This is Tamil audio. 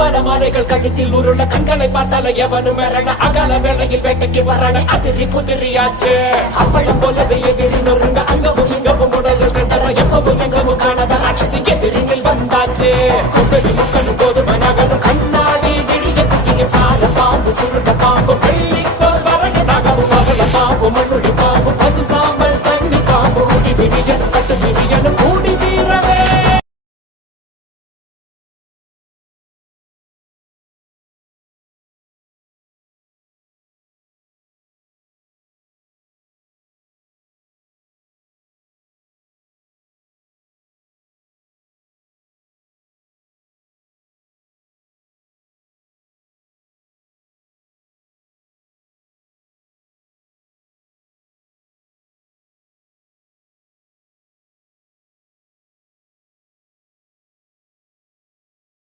மாலைகள் கழுத்தில் உருள கண்களை பார்த்தால எவனும் மிரள அகல வேளையில் வேட்டைக்கு வரல அதிரி புதிரியாச்சு அப்பளம் போலவே எதிரி நொறுங்க அங்கவும் இங்கவும் உடல்கள் சென்றற எப்பவும் எங்கவும் காணாத ராட்சசி எதிரினில் வந்தாச்சு கும்பெரி முக்கனும் கோதுமை நகரும் கண்ணாடி விழிய குட்டிய சார பாம்பு சுருட்ட பாம்பு வெள்ளி போல் வரக நகரும் அவள பாம்பு மண்ணுடி